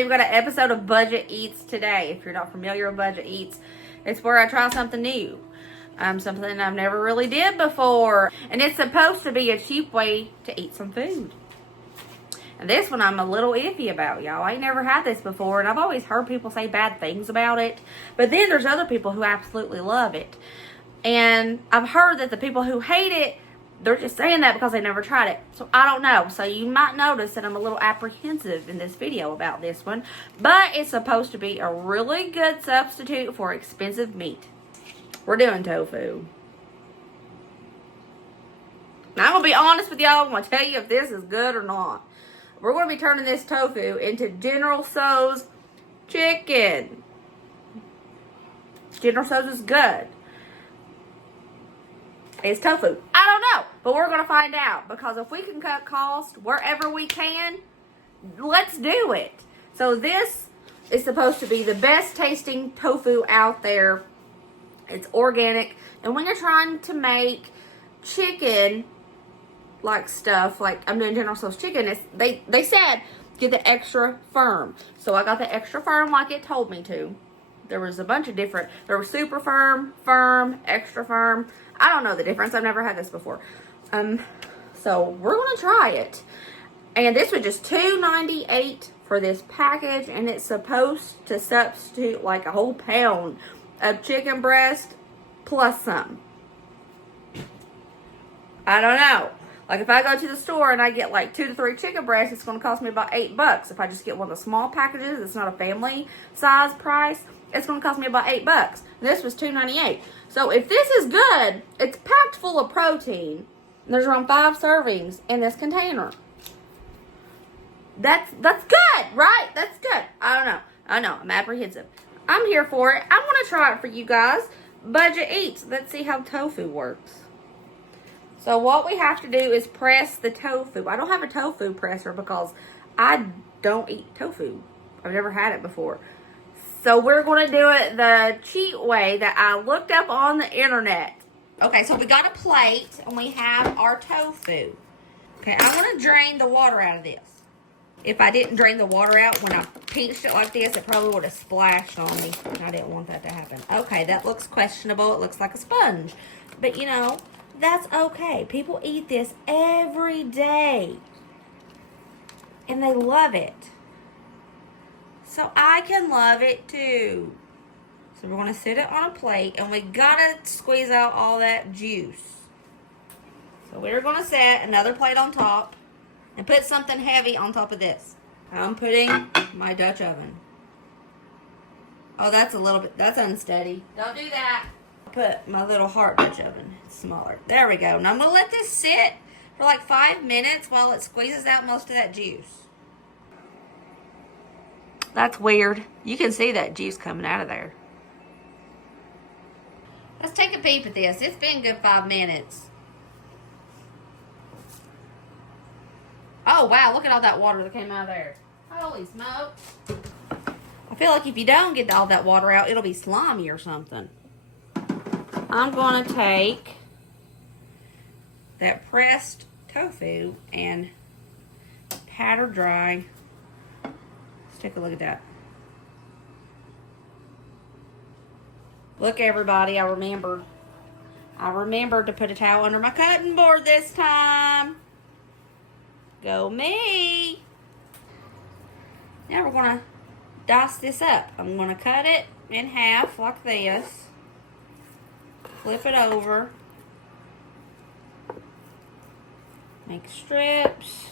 everybody. We've got an episode of Budget Eats today. If you're not familiar with Budget Eats, it's where I try something new. Something I've never really did before. And it's supposed to be a cheap way to eat some food. And this one I'm a little iffy about, y'all. I ain't never had this before, and I've always heard people say bad things about it. But then there's other people who absolutely love it. And I've heard that the people who hate it, they're just saying that because they never tried it. So I don't know. So you might notice that I'm a little apprehensive in this video about this one. But it's supposed to be a really good substitute for expensive meat. We're doing tofu. Now I'm going to be honest with y'all. I'm going to tell you if this is good or not. We're going to be turning this tofu into General Tso's chicken. General Tso's is good. It's tofu. I don't know, but we're going to find out, because if we can cut costs wherever we can, let's do it. So this is supposed to be the best tasting tofu out there. It's organic, and when you're trying to make chicken like stuff, like I'm doing General Tso's chicken, they said get the extra firm. So I got the extra firm like it told me to. There was a bunch of different, there was super firm, firm, extra firm. I don't know the difference. I've never had this before. So we're going to try it. And this was just $2.98 for this package. And it's supposed to substitute like a whole pound of chicken breast plus some. I don't know. Like if I go to the store and I get like 2 to 3 chicken breasts, it's going to cost me about $8. If I just get one of the small packages, it's not a family size price, it's going to cost me about $8. This was $2.98. So if this is good, it's packed full of protein. There's around 5 servings in this container. That's good, right? That's good. I don't know. I know. I'm apprehensive. I'm here for it. I'm going to try it for you guys. Budget Eats. Let's see how tofu works. So what we have to do is press the tofu. I don't have a tofu presser because I don't eat tofu. I've never had it before. So we're going to do it the cheat way that I looked up on the internet. Okay, so we got a plate and we have our tofu. Okay, I'm going to drain the water out of this. If I didn't drain the water out when I pinched it like this, it probably would have splashed on me. I didn't want that to happen. Okay, that looks questionable. It looks like a sponge. But you know, that's okay. People eat this every day. And they love it. So I can love it too. So we're going to sit it on a plate, and we got to squeeze out all that juice. So we're going to set another plate on top and put something heavy on top of this. I'm putting my Dutch oven. Oh, that's a little bit, that's unsteady. Don't do that. I'll put my little heart Dutch oven. It's smaller. There we go. Now I'm going to let this sit for like 5 minutes while it squeezes out most of that juice. That's weird. You can see that juice coming out of there. Let's take a peep at this. It's been a good 5 minutes. Oh, wow. Look at all that water that came out of there. Holy smokes. I feel like if you don't get all that water out, it'll be slimy or something. I'm going to take that pressed tofu and pat her dry. Take a look at that. Look, everybody, I remembered to put a towel under my cutting board this time. Go me. Now we're going to dice this up. I'm going to cut it in half like this. Flip it over. Make strips.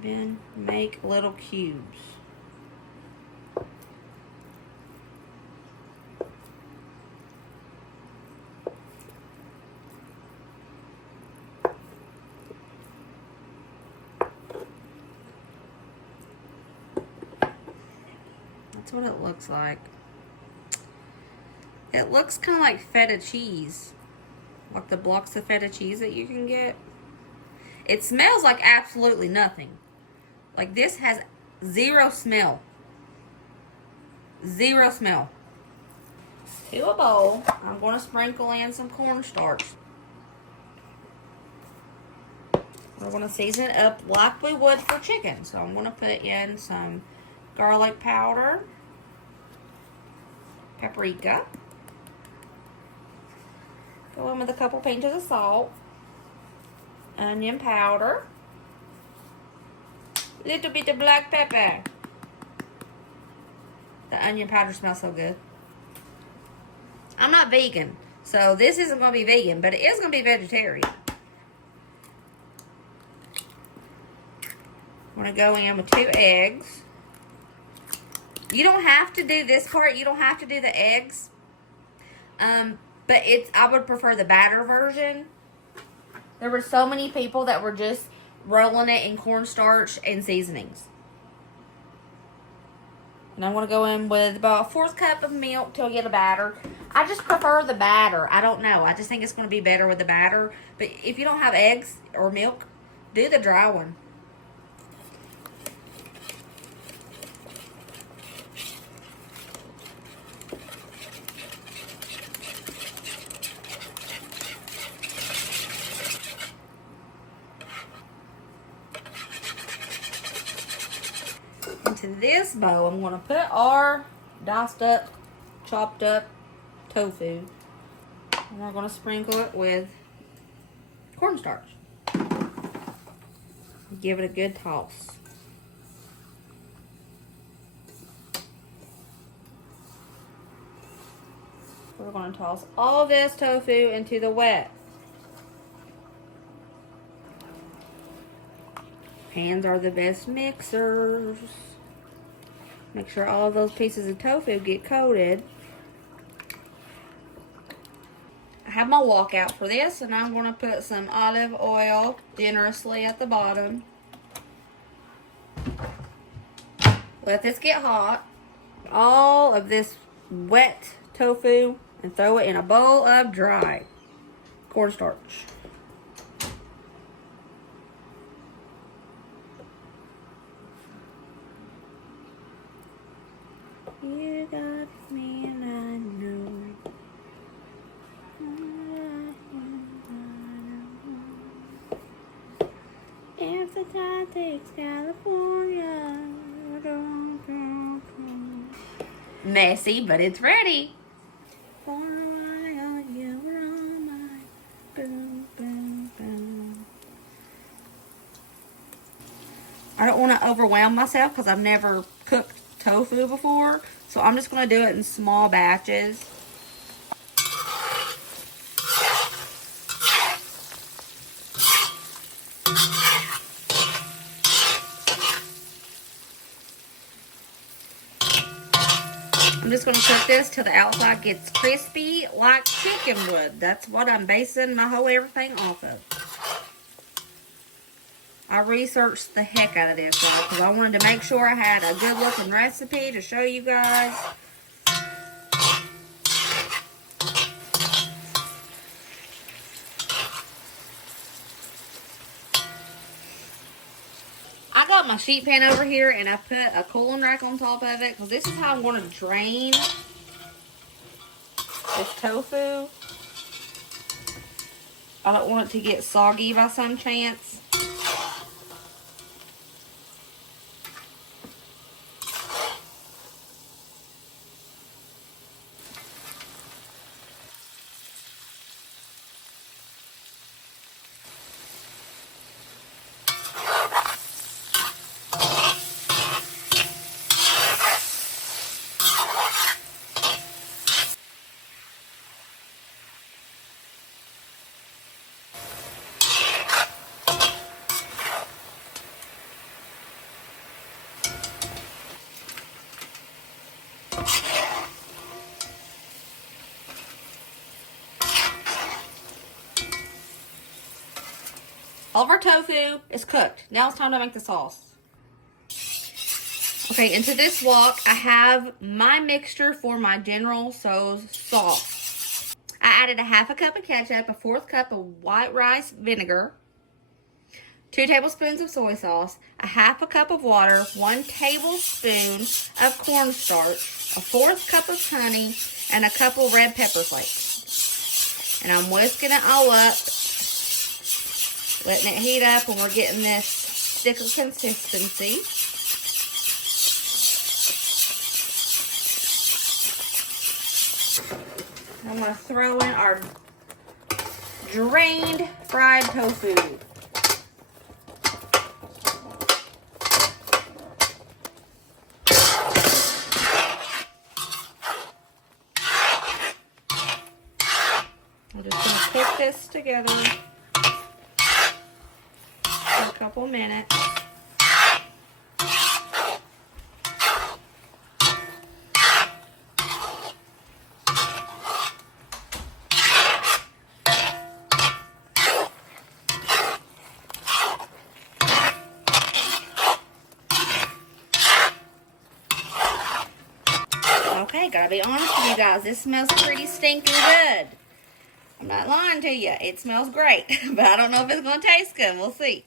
Then make little cubes. That's what it looks like. It looks kind of like feta cheese. Like the blocks of feta cheese that you can get. It smells like absolutely nothing. Like this has zero smell. Zero smell. To a bowl, I'm going to sprinkle in some cornstarch. We're going to season it up like we would for chicken. So I'm going to put in some garlic powder, paprika, go in with a couple pinches of salt, onion powder, little bit of black pepper. The onion powder smells so good. I'm not vegan, so this isn't going to be vegan, but it is going to be vegetarian. I'm going to go in with 2 eggs. You don't have to do this part. You don't have to do the eggs. But I would prefer the batter version. There were so many people that were just rolling it in cornstarch and seasonings. And I want to go in with about a 1/4 cup of milk till I get a batter. I just prefer the batter. I don't know. I just think it's going to be better with the batter. But if you don't have eggs or milk, do the dry one. Into this bowl, I'm going to put our diced up, chopped up tofu. And we're going to sprinkle it with cornstarch. Give it a good toss. We're going to toss all this tofu into the wet. Hands are the best mixers. Make sure all those pieces of tofu get coated. I have my wok out for this, and I'm going to put some olive oil generously at the bottom. Let this get hot. All of this wet tofu and throw it in a bowl of dry cornstarch. You got me and I know. If the tide takes California. Messy, but it's ready. For a while you were on my boom, boom, boom. I don't want to overwhelm myself because I've never cooked tofu before, so I'm just going to do it in small batches. I'm just going to cook this till the outside gets crispy like chicken would. That's what I'm basing my whole everything off of. I researched the heck out of this, y'all, because I wanted to make sure I had a good looking recipe to show you guys. I got my sheet pan over here and I put a cooling rack on top of it because this is how I'm going to drain this tofu. I don't want it to get soggy by some chance. All of our tofu is cooked. Now it's time to make the sauce. Okay, into this wok, I have my mixture for my General Tso's sauce. I added a 1/2 cup of ketchup, a 1/4 cup of white rice vinegar, 2 tablespoons of soy sauce, a 1/2 cup of water, 1 tablespoon of cornstarch, a 1/4 cup of honey, and a couple red pepper flakes. And I'm whisking it all up Letting it heat up and we're getting this thicker consistency. I'm going to throw in our drained fried tofu. I'm just going to cook this together for a couple minutes. Okay, gotta be honest with you guys. This smells pretty stinking good. I'm not lying to you. It smells great, but I don't know if it's gonna taste good. We'll see.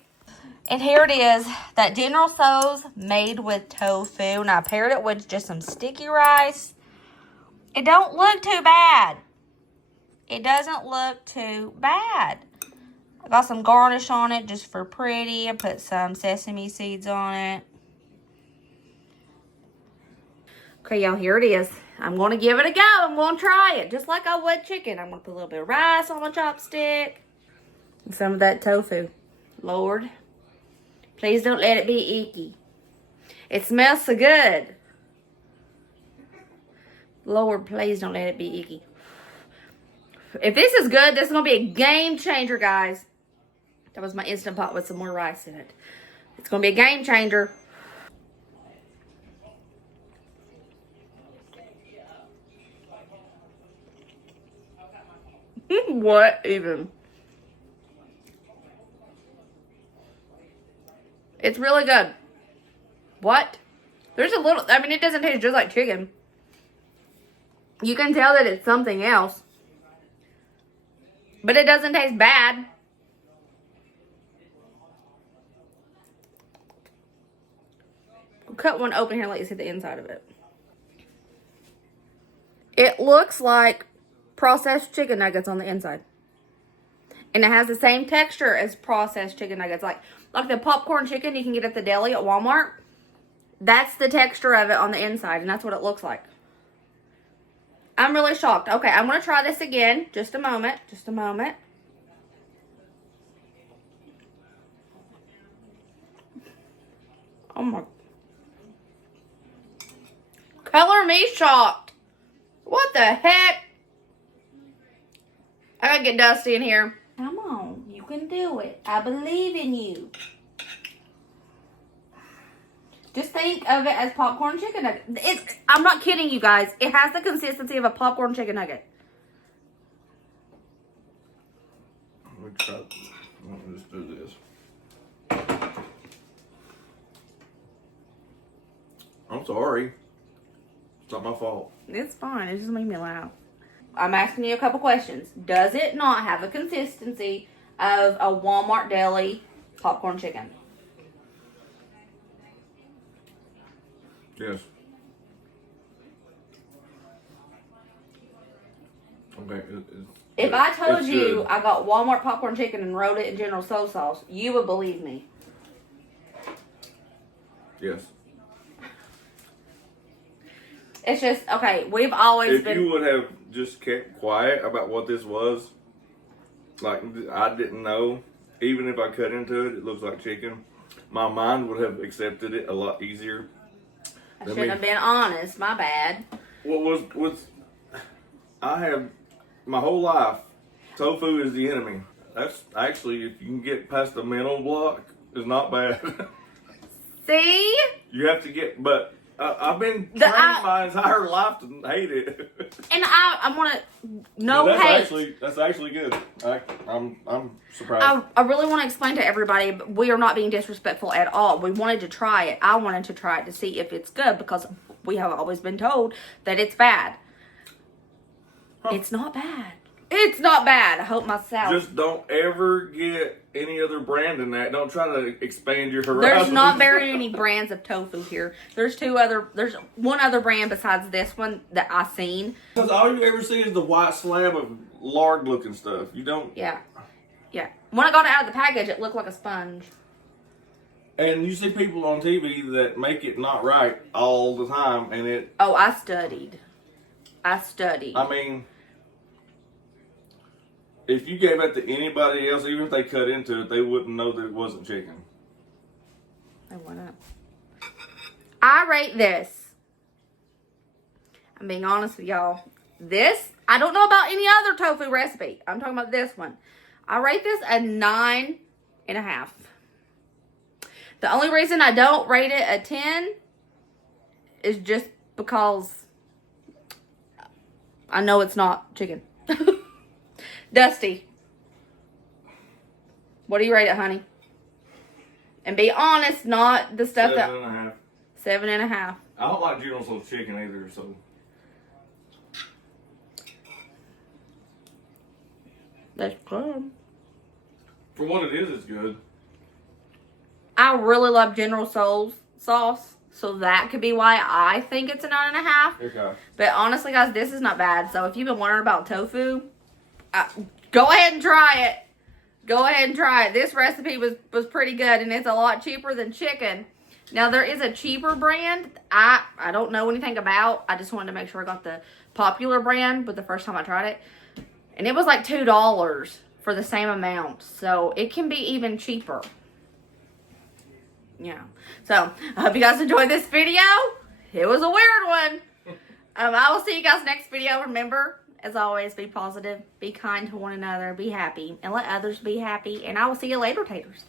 And here it is, that General Tso's made with tofu. And I paired it with just some sticky rice. It don't look too bad. It doesn't look too bad. I got some garnish on it just for pretty. I put some sesame seeds on it. Okay, y'all, here it is. I'm going to give it a go. I'm going to try it just like I would chicken. I'm going to put a little bit of rice on my chopstick and some of that tofu. Lord, please don't let it be icky. It smells so good. Lord, please don't let it be icky. If this is good, this is going to be a game changer, guys. That was my Instant Pot with some more rice in it. It's going to be a game changer. What even? It's really good. What? There's a little, I mean, it doesn't taste just like chicken. You can tell that it's something else. But it doesn't taste bad. I'll cut one open here and let you see the inside of it. It looks like processed chicken nuggets on the inside. And it has the same texture as processed chicken nuggets. Like the popcorn chicken you can get at the deli at Walmart. That's the texture of it on the inside. And that's what it looks like. I'm really shocked. Okay, I'm going to try this again. Just a moment. Just a moment. Oh my. Color me shocked. What the heck? I gotta get Dusty in here. Come on. You can do it. I believe in you. Just think of it as popcorn chicken nugget. I'm not kidding you guys. It has the consistency of a popcorn chicken nugget. Let's do this. I'm sorry. It's not my fault. It's fine. It just made me laugh. I'm asking you a couple questions. Does it not have a consistency of a Walmart deli popcorn chicken? Yes. Okay. If I told it's you good. I got Walmart popcorn chicken and wrote it in General Tso sauce, you would believe me. Yes. It's just, okay, we've always If been... you would have just kept quiet about what this was, like I didn't know, even if I cut into it, it looks like chicken, my mind would have accepted it a lot easier. I shouldn't have been honest. My bad. What was I have my whole life, tofu is the enemy. That's actually, if you can get past the mental block, it's not bad. See? You have to get, but I've been trained my entire life to hate it. And I want to, no hate. That's actually good. I'm surprised. I really want to explain to everybody, but we are not being disrespectful at all. We wanted to try it. I wanted to try it to see if it's good because we have always been told that it's bad. Huh. It's not bad. It's not bad. I hope myself. Just don't ever get any other brand in that. Don't try to expand your horizons. There's not very many brands of tofu here. There's one other brand besides this one that I've seen. Because all you ever see is the white slab of lard looking stuff. You don't. Yeah. Yeah. When I got it out of the package, it looked like a sponge. And you see people on TV that make it not right all the time, and it. Oh, I studied. I mean, if you gave it to anybody else, even if they cut into it, they wouldn't know that it wasn't chicken. I wouldn't. I rate this. I'm being honest with y'all. This, I don't know about any other tofu recipe. I'm talking about this one. I rate this a 9.5. The only reason I don't rate it a 10 is just because I know it's not chicken. Dusty, what do you rate it, honey? And be honest, not the stuff 7.5. 7.5. I don't like General Tso's chicken either, so. That's good. For what it is, it's good. I really love General Tso's sauce, so that could be why I think it's a 9.5. Okay. But honestly, guys, this is not bad. So if you've been wondering about tofu, go ahead and try it. Go ahead and try it. This recipe was pretty good, and it's a lot cheaper than chicken. Now, there is a cheaper brand I don't know anything about. I just wanted to make sure I got the popular brand, but the first time I tried it. And it was like $2 for the same amount. So it can be even cheaper. Yeah. So I hope you guys enjoyed this video. It was a weird one. I will see you guys next video. Remember, as always, be positive, be kind to one another, be happy, and let others be happy. And I will see you later, taters.